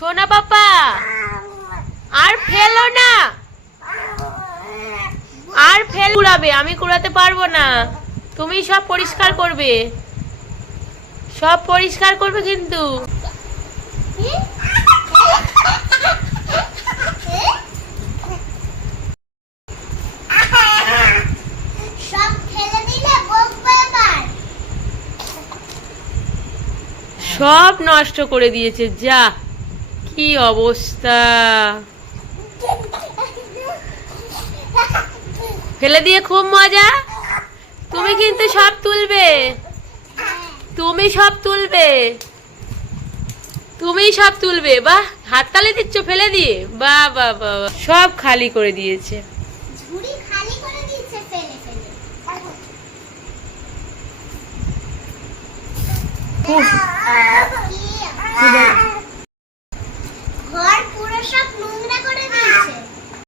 সোনা পাপা আর ফেলো না, আর ফেল কুড়াবে, আমি কুড়াতে পারবো না। তুমি সব পরিষ্কার করবে, সব পরিষ্কার করবে কিন্তু। সব নষ্ট করে দিয়েছে, যা কি অবস্থা। ফেলে দিয়ে খুব মজা। তুমি কিন্তু সব তুলবে, তুমি সব তুলবে, তুমি সব তুলবে। বাহ, হাততালি দিচ্ছ ফেলে দিয়ে। বাহ বাহ বাহ, সব খালি করে দিয়েছে, ঝুড়ি খালি করে দিয়েছে ফেলে ফেলে।